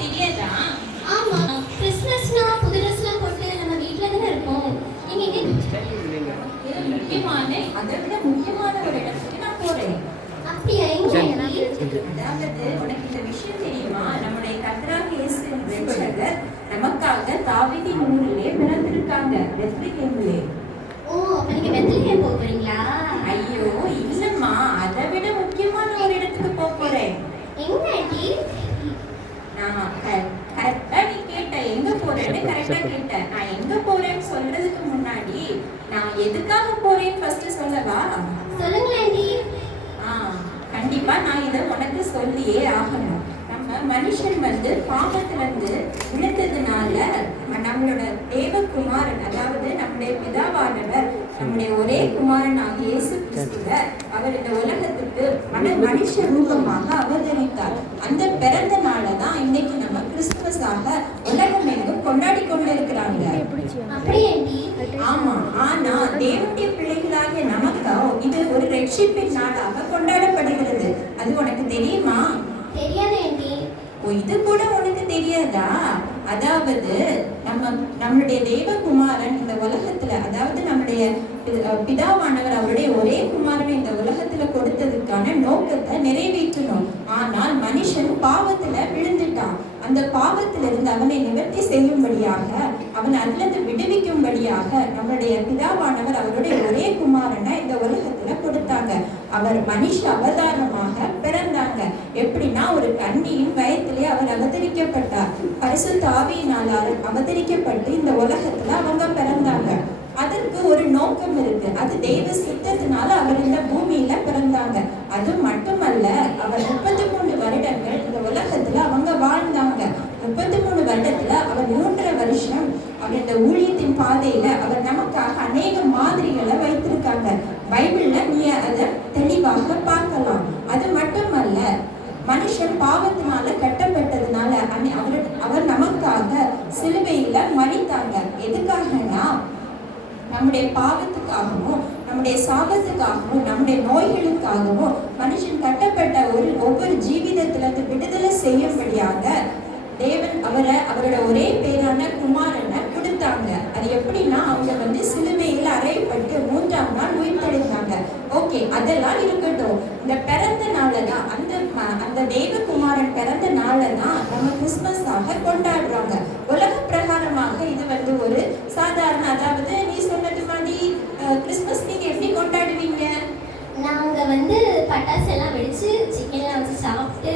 தெரியாதா? ஆமா, கிறிஸ்மஸ்னா புது ட்ரெஸ்லாம் போட்டு நம்ம வீட்ல தானே இருப்போம். நீங்க எங்க முக்கியமான அதை விட முக்கியமான ஒரு இடத்துக்கு நான் போறேன். அப்படியா? எங்க ஆண்டி? அதாவது உனக்கு இந்த விஷயம் தெரியுமா? நம்முடைய கர்த்தராகிய இயேசு ரட்சகர் நமக்காக தாவீதின் ஊரிலே பிறந்திருக்காங்க, பெத்லகேமிலே. ஓ, அப்ப நீங்க பெத்லகேம் போக போறீங்களா? ஐயோ இல்லம்மா, அதை விட முக்கியமான ஒரு இடத்துக்கு போக போறேன். எங்க ஆண்டி? நான் கரெக்டா நீ கேட்ட எங்க போறேன்னு கரெக்டா கேட்டேன். நான் எங்க போறேன்னு சொல்றதுக்கு முன்னாடி நான் எதுக்காக போறேன்னு ஃபர்ஸ்ட் சொல்லவா? சொல்லுங்க ஆண்டி. கண்டிப்பா நான் இதை உனக்கு சொல்லியே ஆகணும். நம்ம மனுஷன் பாவத்துல இருந்து விழுந்ததுனால நம்மளோட தேவகுமாரன், அதாவது நம்முடைய பிதாவானவர், நம்முடைய ஒரே குமாரன் ஆகிய இயேசு கிறிஸ்துவ அவர் இந்த உலகத்துக்கு மனுஷ ரூபமாக அவதரித்தார். அந்த பிறந்த நாளை தான் இன்னைக்கு நம்ம கிறிஸ்துமஸாக உலகம் எங்கும் கொண்டாடி கொண்டு இருக்கிறாங்க. ஆமா, ஆனா தேவனுடைய பிள்ளைகளாகிய நமக்கு இது ஒரு ரட்சிப்பின் நாளாக கொண்டாடப்படுகிறது. அது உனக்கு தெரியுமா? தெரியாது ஆண்டி. இது கூட உனக்கு தெரியாதா? அதாவது நம்மளுடைய தேவகுமாரன் இந்த உலகத்துல, அதாவது நம்முடைய பிதாவானவர் அவருடைய ஒரே குமாரனை இந்த உலகத்துல கொடுத்ததுக்கான நோக்கத்தை நிறைவேற்றணும். ஆனால் மனுஷன் பாவத்துல விழுந்துட்டான். அந்த பாவத்திலிருந்து அவனை நிவர்த்தி செய்யும்படியாக, அவன் அதிலிருந்து விடுவிக்கும்படியாக நம்முடைய பிதாவானவர் அவருடைய ஒரே குமாரனை இந்த உலகத்துல கொடுத்தாங்க. அவர் மனுஷ அவதாரமாக பிறந்தாங்க. எப்படின்னா, ஒரு கன்னியின் வயத்திலே அவர் அவதரிக்கப்பட்டார். பரிசுத்த ஆவியினால் அவதரிக்கப்பட்டு இந்த உலகத்துல அவங்க பிறந்தாங்க. அதற்கு ஒரு நோக்கம் இருக்கு. அது தெய்வ சித்தத்தினால அவர் இந்த பூமியில பிறந்தாங்க. அது மட்டுமல்ல, அவர் 33 வருடங்கள் இந்த உலகத்துல அவங்க வாழ்ந்தாங்க. 33 வருடத்துல அவர் 3.5 வருஷம் அவர் இந்த ஊழியத்தின் பாதையில அவர் நமக்காக அநேக மாதிரிகளை வைத்திருக்காங்க. பைபிள்ல நீ அதை தெளிவாக பார்க்கலாம். அது மட்டுமல்ல, மனுஷன் பாவத்தினால கட்டப்பட்டதுனால அவர் நமக்காக சிலுவையில மரித்தாங்க. எதுக்காகனா, நம்முடைய பாவத்துக்காகவும் நம்முடைய சாபத்துக்காகவும் நம்முடைய நோய்களுக்காகவும் மனுஷன் கட்டப்பட்ட ஒவ்வொரு ஜீவிதத்திலிருந்து விடுதலை செய்யும்படியாக தேவன் அவரோட ஒரே பேரான குமாரனை கொடுத்தாங்க. அது எப்படின்னா, அவங்க சிலுவையில் அறையப்பட்டு 3ஆம் நாள் உயிர்த்தெழுந்தாங்க. ஓகே, அதெல்லாம் இருக்கட்டும். இந்த பிறந்த நாளை தான், அந்த தேவகுமாரன் பிறந்த நாளை தான் நம்ம கிறிஸ்துமஸாக கொண்டாடுறாங்க. உலக பிரகாரமாக இது ஒரு சாதாரண, அதாவது நீ சொன்னது மாதிரி கிறிஸ்துமஸ் நீங்க எப்படி கொண்டாடுவீங்க? நாங்க பட்டாசு எல்லாம் வெடிச்சு சிக்கன்லாம் வச்சு சாப்பிட்டு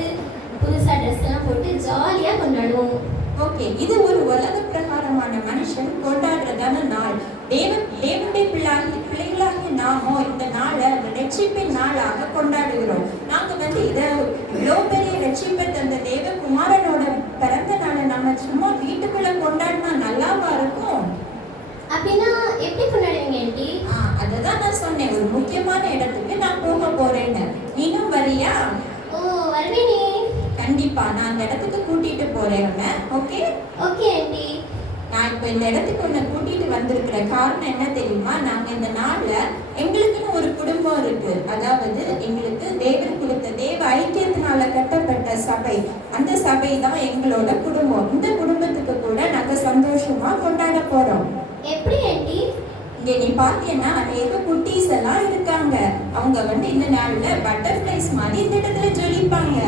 புதுசா ட்ரெஸ் எல்லாம் போட்டு ஜாலியா கொண்டாடுவோம். ஓகே, இது ஒரு உலக பிரகாரமான மனுஷன் கொண்டாடுறதான நாள். தேவனுடைய பிள்ளைகளாகிய நாமோ இந்த நாளை ரட்சிப்பின் நாளாக கொண்டாடுகிறோம். நாங்க இதை இவ்வளோ பெரிய ரட்சிப்பை தந்த தேவகுமாரனோட பிறந்த நாளை நம்ம சும்மா வீட்டுக்குள்ள கொண்டாடினா நல்லாவா இருக்கும்? அப்படின்னா எப்படி கொண்டாடுவீங்க ஆண்டி? அததான் நான் சொன்னேன், ஒரு முக்கியமான இடத்துக்கு நான் போக போறேன்னு. நீனும் வரியா? ஓ, வருவேனே. கண்டிப்பா நான் அந்த இடத்துக்கு கூட்டிட்டு போறேன். Okay okay aunty. நான் இப்போ இந்த இடத்துக்கு உன்னை கூட்டிட்டு வந்திருக்கிற காரணம் என்ன தெரியுமா? நாங்க இந்த நாள்ல எங்களுக்குன்னு ஒரு குடும்பம் இருக்கு. அதாவது எங்களுக்கு தேவன் கொடுத்த தேவ ஐக்கியத்தினால கட்டப்பட்ட சபை, அந்த சபை தான் எங்களோட குடும்பம். இந்த குடும்பத்துக்கு கூட நாங்க சந்தோஷமா கொண்டாட போறோம். எப்படி ஆண்டி? இங்க நீ பாத்தீங்கன்னா அநேக குட்டீஸ் எல்லாம் இருக்காங்க. அவங்க இந்த நாள்ல பட்டர்ஃப்ளைஸ் மாதிரி இந்த இடத்துல ஜொலிப்பாங்க.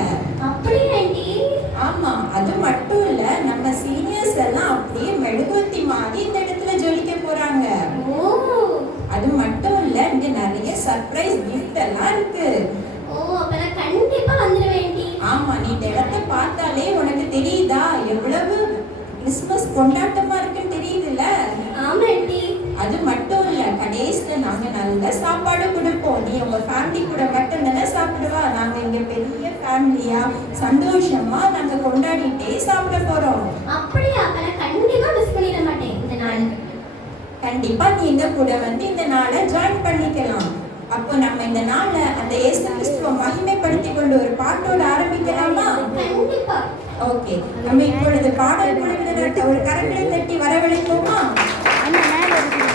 அப்படி ஆண்டி? ஆமா, அது மட்டும் இல்ல, நம்ம சீனியர்ஸ் எல்லாம் அப்படியே மெழுகுவர்த்தி மாதிரி இந்த இடத்துல ஜொலிக்க போறாங்க. ஓ, அது மட்டும் இல்ல, இங்க நிறைய சர்ப்ரைஸ் கிஃப்ட் எல்லாம் இருக்கு. ஓ, அப்ப நான் கண்டிப்பா வந்துடுவேன் ஆண்டி. ஆமா, நீ இந்த இடத்தை பார்த்தாலே உனக்கு தெரியுதா எவ்வளவு கிறிஸ்துமஸ் கொண்டாட்டமா இருக்குன்னு தெரியுதுல்ல? ஆமா ஆண்டி. அது மட்டும் இல்ல, கடைசியில நாங்க நல்ல சாப்பாடு கொடுப்போம். நீ உங்க ஃபேமிலி கூட மட்டும் தானே சாப்பிடுவா. நாங்க இங்க பெரிய ஃபேமிலியா சந்தோஷமா நாங்க கொண்டாடிட்டே சாப்பிட போறோம். அப்படியா? அப்ப நான் கண்டிப்பா மிஸ் பண்ணிட மாட்டேன் இந்த நாள். கண்டிப்பா நீ எங்க கூட இந்த நாளை ஜாயின் பண்ணிக்கலாம். அப்போ நம்ம இந்த நாளை அந்த இயேசு கிறிஸ்துவை மகிமைப்படுத்தி கொண்டு ஒரு பாட்டோட ஆரம்பிக்கலாமா? கண்டிப்பா. ஓகே, நம்ம இப்பொழுது பாடல் குழுவினர் ஒரு கரங்களை தட்டி வரவழைப்போமா? அந்த மேல இருக்கு.